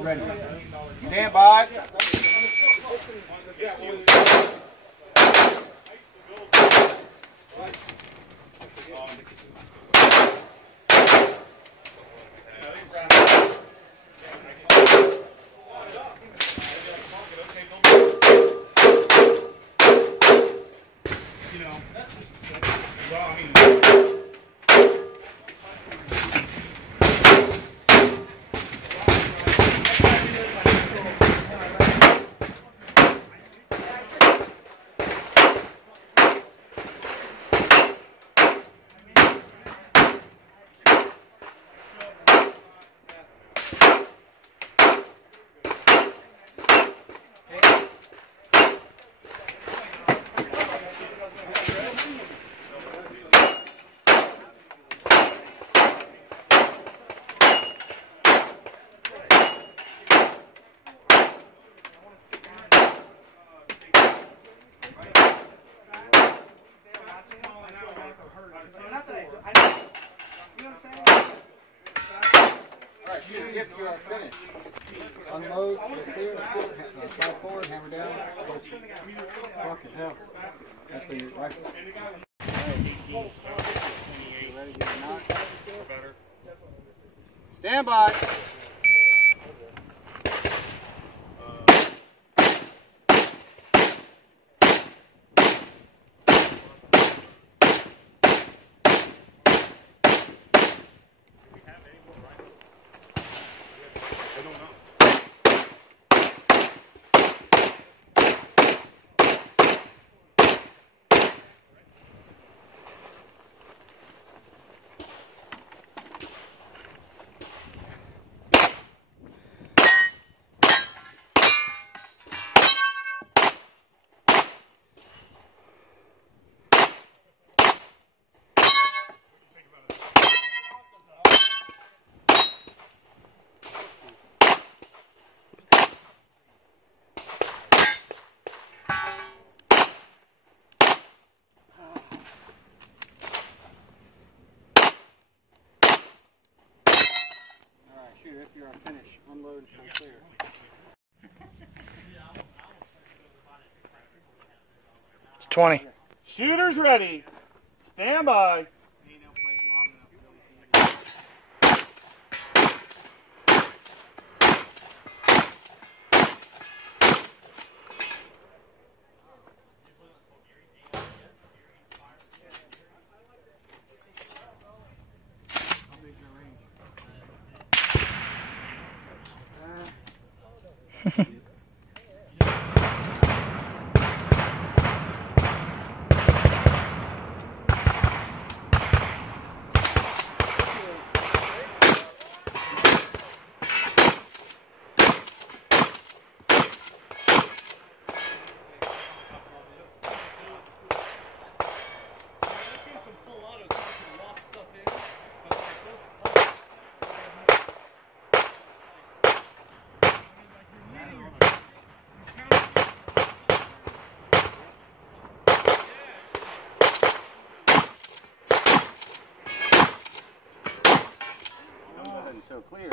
Ready. Stand by. You know, that's just, well, I mean. If you are finished, unload, clear, slide forward, hammer down. Fucking hell. That's for your rifle. Ready to get a knot? Stand by. If you are finished, unload and clear. It's 20. Shooters ready. Stand by. So clear.